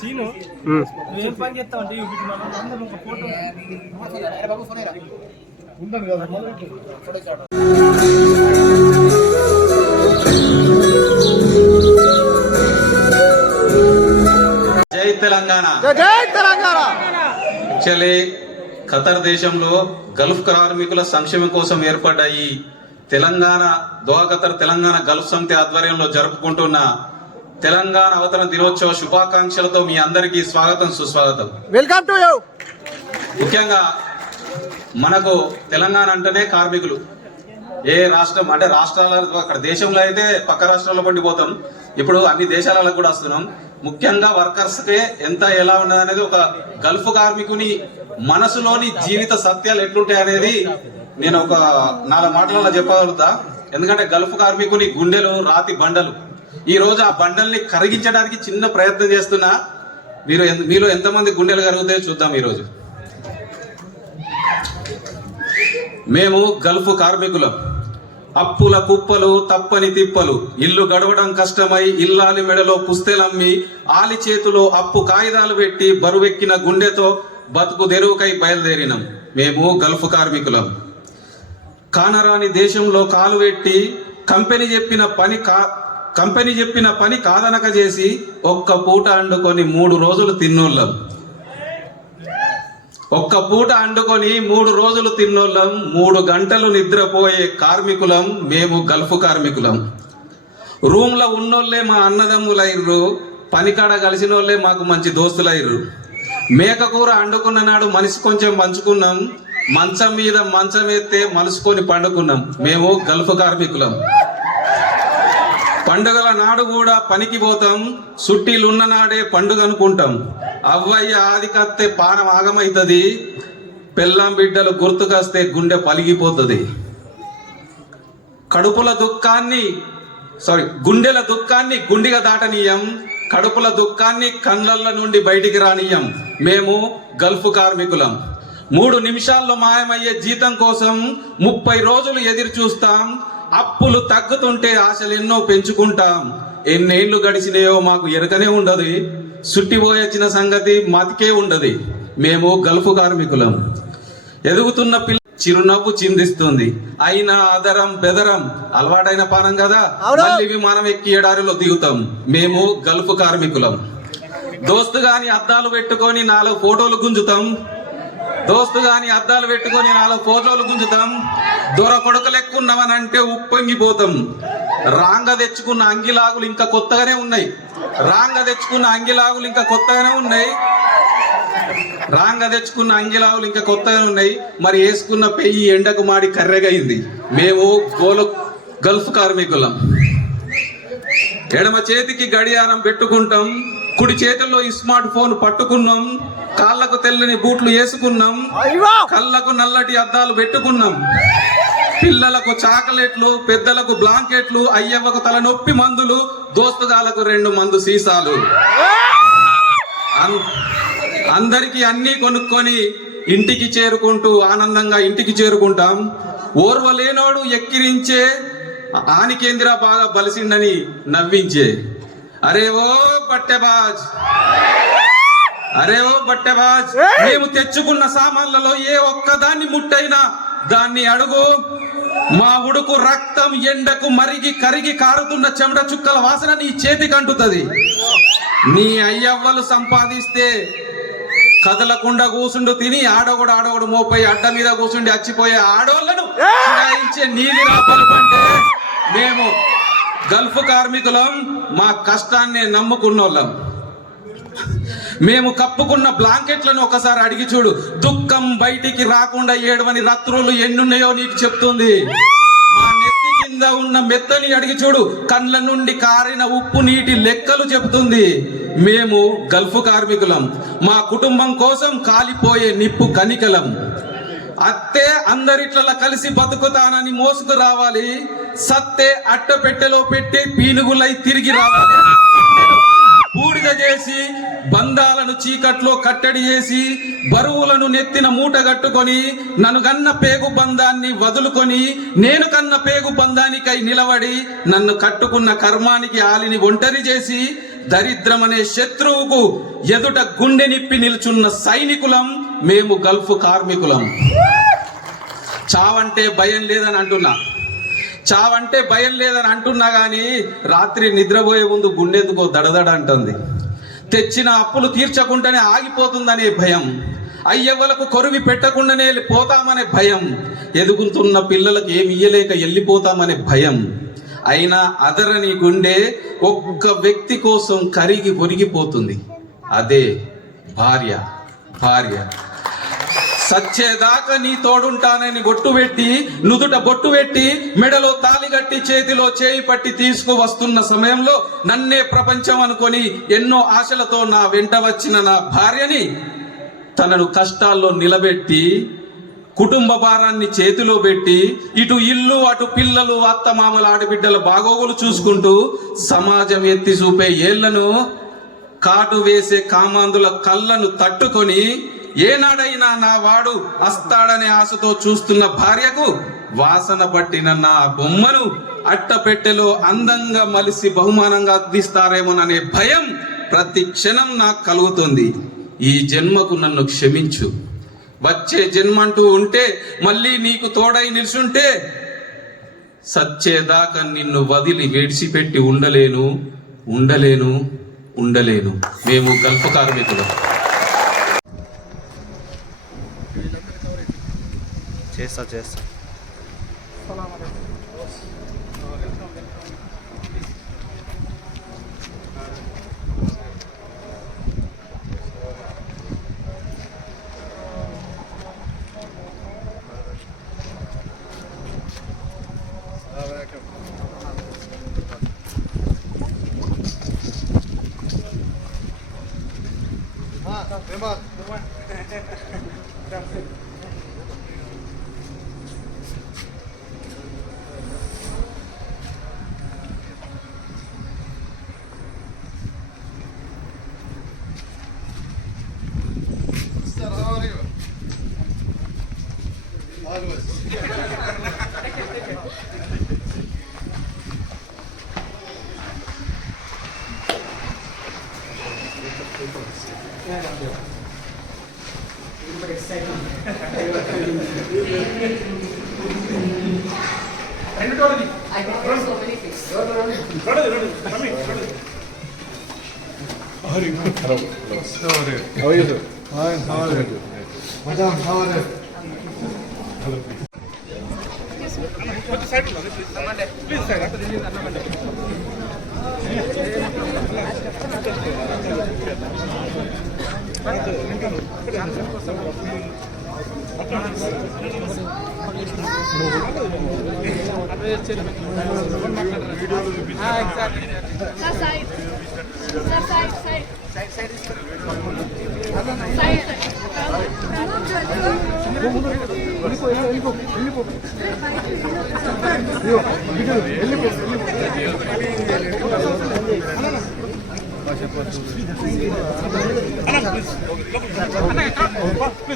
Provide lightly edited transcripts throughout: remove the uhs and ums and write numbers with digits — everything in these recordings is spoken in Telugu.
సీను ఏం పని చేస్తామంటే ఒక ఫోటో ఉండదు కదా. జై తెలంగాణ, జై తెలంగాణ. యాక్చువల్లీ ఖతర్ దేశంలో గల్ఫ్ కార్మికుల సంక్షేమం కోసం ఏర్పడ్డ ఈ తెలంగాణ ఖతర్ తెలంగాణ గల్ఫ్ సమితి ఆధ్వర్యంలో జరుపుకుంటున్న తెలంగాణ అవతరణ దినోత్సవ శుభాకాంక్షలతో మీ అందరికీ స్వాగతం సుస్వాగతం. Welcome to you. ముఖ్యంగా మనకు తెలంగాణ అంటేనే కార్మికులు. ఏ రాష్ట్రం అంటే రాష్ట్రాల అక్కడ దేశంలో అయితే పక్క రాష్ట్రాల్లో పండిపోతాం, ఇప్పుడు అన్ని దేశాలకు కూడా వస్తున్నాం. ముఖ్యంగా వర్కర్స్ కే ఎంత ఎలా ఉన్నది అనేది ఒక గల్ఫ్ కార్మికుని మనసులోని జీవిత సత్యాలు ఎట్లుంటాయి అనేది నేను ఒక 4 మాటలలో చెప్పగలుగుతా. ఎందుకంటే గల్ఫ్ కార్మికుని గుండెలు రాతి బండలు. ఈ రోజు ఆ బండల్ని కరిగించడానికి చిన్న ప్రయత్నం చేస్తున్నా. మీలో ఎంతమంది గుండెలు కరుగుతాయో చూద్దాం. ఈరోజు మేము గల్ఫ్ కార్మికులం. అప్పుల కుప్పలు తప్పని తిప్పలు, ఇల్లు గడవడం కష్టమై ఇల్లాలి మెడలో పుస్తెలమ్మి ఆలి చేతిలో అప్పు కాగితాలు పెట్టి బరువెక్కిన గుండెతో బతుకు తెరువుకై బయలుదేరినాం. మేము గల్ఫ్ కార్మికులం. కానరాని దేశంలో కాలు పెట్టి కంపెనీ చెప్పిన పని కాదనక చేసి ఒక్క పూట అండుకొని 3 రోజులు తిన్నోళ్ళం. ఒక్క పూట అండుకొని 3 రోజులు తిన్నోళ్ళం. 3 గంటలు నిద్రపోయే కార్మికులం మేము గల్ఫ్ కార్మికులం. రూమ్ లో ఉన్నోళ్లే మా అన్నదమ్ములైర్రు, పనికాడ కలిసిన వాళ్ళే మాకు మంచి దోస్తులైర్రు. మేకకూర అండుకున్న నాడు మనిషి కొంచెం పంచుకున్నాం, మంచం మీద మంచం ఎత్తే మలుసుకొని పండుకున్నాం. మేము గల్ఫ్ కార్మికులం. పండుగల నాడు కూడా పనికి పోతాం, సుట్టీలున్న నాడే పండుగ అనుకుంటాం. అవ్వయ్య ఆదికత్తే పానం ఆగమైతుంది, పెళ్ళాం బిడ్డలు గుర్తుకొస్తే గుండె పలిగిపోతుంది. గుండెల దుఃఖాన్ని గుండెగా దాటనీయం, కడుపుల దుఃఖాన్ని కళ్ళ నుండి బయటికి రానియం. మేము గల్ఫ్ కార్మికులం. 3 నిమిషాల్లో మాయమయ్యే జీతం కోసం 30 రోజులు ఎదురు చూస్తాం. అప్పులు తగ్గుతుంటే ఆశలు ఎన్నో పెంచుకుంటాం. ఎన్నేళ్లు గడిచినాయో మాకు ఎరకనే ఉండదు, సుట్టిపోయొచ్చిన సంగతి మతికే ఉండదు. మేము గల్ఫ్ కార్మికులం. ఎదుగుతున్న పిల్ల చిరునవ్వు చిందిస్తుంది, అయినా అదరం బెదరం అలవాటైన పానం కదా, మళ్ళీ విమానం ఎక్కి ఎడారిలో దిగుతాం. మేము గల్ఫ్ కార్మికులం. దోస్తు గాని అద్దాలు పెట్టుకొని 4 ఫోటోలు గుంజుతాం. దొర కొడుకు లెక్కున్నామనంటే ఉప్పొంగిపోతాం. రాంగ తెచ్చుకున్న అంగిలాగులు ఇంకా కొత్తగానే ఉన్నాయి. మరి వేసుకున్న పెయ్యి ఎండకు మాడి కర్రెగైంది. మేము గల్ఫ్ కార్మికులం. ఎడమ చేతికి గడియారం పెట్టుకుంటాం, కుడి చేతుల్లో స్మార్ట్ ఫోన్ పట్టుకున్నాం. కాళ్లకు తెల్లని బూట్లు వేసుకున్నాం, కళ్ళకు నల్లటి అద్దాలు పెట్టుకున్నాం. పిల్లలకు చాక్లెట్లు, పెద్దలకు బ్లాంకెట్లు, అయ్యవ్వకు తలనొప్పి మందులు, దోస్తుగాలకు 2 మందు సీసాలు. అందరికీ అన్నీ కొనుక్కొని ఆనందంగా ఇంటికి చేరుకుంటాం. ఓర్వలేనోడు ఎక్కిరించే, ఆనికేంద్రా బాగా బలిసిండని నవ్వించే. అరే ఓ బట్టెబాజ్, మేము తెచ్చుకున్న సామాన్లలో ఏ ఒక్కదాన్ని ముట్టైనా దాన్ని అడుగు. మా ఉడుకు రక్తం ఎండకు మరిగి కరిగి కారుతున్న చెమట చుక్కల వాసన నీ చేతికి అంటుతుంది. నీ అయ్యవ్వలు సంపాదిస్తే కదలకుండా కూసుండు తిని ఆడోగుడు మోపై అడ్డ మీద కూసుండి అచ్చిపోయే ఆడోళ్లను నీది నా పలుపంటే మేము గల్ఫ్ కార్మికులం. మా కష్టాన్ని నమ్ముకున్నోళ్ళం. మేము కప్పుకున్న బ్లాంకెట్లను ఒకసారి అడిగి చూడు. దుఃఖం బయటికి రాకుండా ఏడవని రాత్రులు ఎన్నున్నాయో నీకు చెప్తుంది. మా నెత్తి కింద ఉన్న మెత్తని అడిగి చూడు. కండ్ల నుండి కారిన ఉప్పు నీటి లెక్కలు చెబుతుంది. మేము గల్ఫ్ కార్మికులం. మా కుటుంబం కోసం కాలిపోయే నిప్పు కనికలం. అత్తే అందరిట్లా కలిసి బతుకుతానని మోసుకు రావాలి, సత్తే అట్టపెట్టెలో పెట్టి పీనుగులై తిరిగి రావాలి. బూడిద చేసి బంధాలను చీకట్లో కట్టడి చేసి బరువులను నెత్తిన మూట కట్టుకొని నన్ను కన్న పేగు బంధాన్ని వదులుకొని నేను కన్న పేగు బంధానికై నిలబడి నన్ను కట్టుకున్న కర్మానికి ఆలిని ఒంటరి చేసి దరిద్రమనే శత్రువుకు ఎదుట గుండె నిప్పి నిల్చున్న సైనికులం మేము, గల్ఫ్ కార్మికులం. చావంటే భయం లేదని అంటున్నా, చావంటే భయం లేదని అంటున్నా గాని రాత్రి నిద్రపోయే ముందు గుండెందుకో దడదడ అంటుంది. తెచ్చిన అప్పులు తీర్చకుండానే ఆగిపోతుందనే భయం, అయ్యవ్వలకు కొరివి పెట్టకుండానే పోతామనే భయం, ఎదుగుతున్న పిల్లలకు ఏమి ఇయ్యలేక వెళ్ళిపోతామనే భయం. అయినా అదరని గుండె ఒక్క వ్యక్తి కోసం కరిగి ఒరిగిపోతుంది, అదే భార్య. భార్య సచ్చేదాకా నీ తోడుంటానని బొట్టు పెట్టి, నుదుట బొట్టు పెట్టి, మెడలో తాలిగట్టి, చేతిలో చేయి పట్టి తీసుకువస్తున్న సమయంలో నన్నే ప్రపంచం అనుకొని ఎన్నో ఆశలతో నా వెంట వచ్చిన నా భార్యని తనను కష్టాల్లో నిలబెట్టి, కుటుంబ భారాన్ని చేతిలో పెట్టి, ఇటు ఇల్లు అటు పిల్లలు అత్తమామల ఆడబిడ్డల బాగోగులు చూసుకుంటూ సమాజం ఎత్తి చూపే ఏళ్లను, కాటు వేసే కామాందుల కళ్ళను తట్టుకొని ఏనాడైనా నా వాడు వస్తాడనే ఆశతో చూస్తున్న భార్యకు వాసన పట్టిన నా బొమ్మను అట్టపెట్టెలో అందంగా మలిసి బహుమానంగా అందిస్తారేమోననే భయం ప్రతి క్షణం నాకు కలుగుతుంది. ఈ జన్మకు నన్ను క్షమించు, వచ్చే జన్మంటూ ఉంటే మళ్ళీ నీకు తోడై నిల్చుంటే సచ్చేదాకా నిన్ను వదిలి విడిచిపెట్టి ఉండలేను, ఉండలేను, ఉండలేను. మేము గల్ఫ్ కార్మికులు. చేస్తా I can hear so many things. How are you, sir? Fine. How are you? Madam, how are you?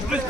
Please.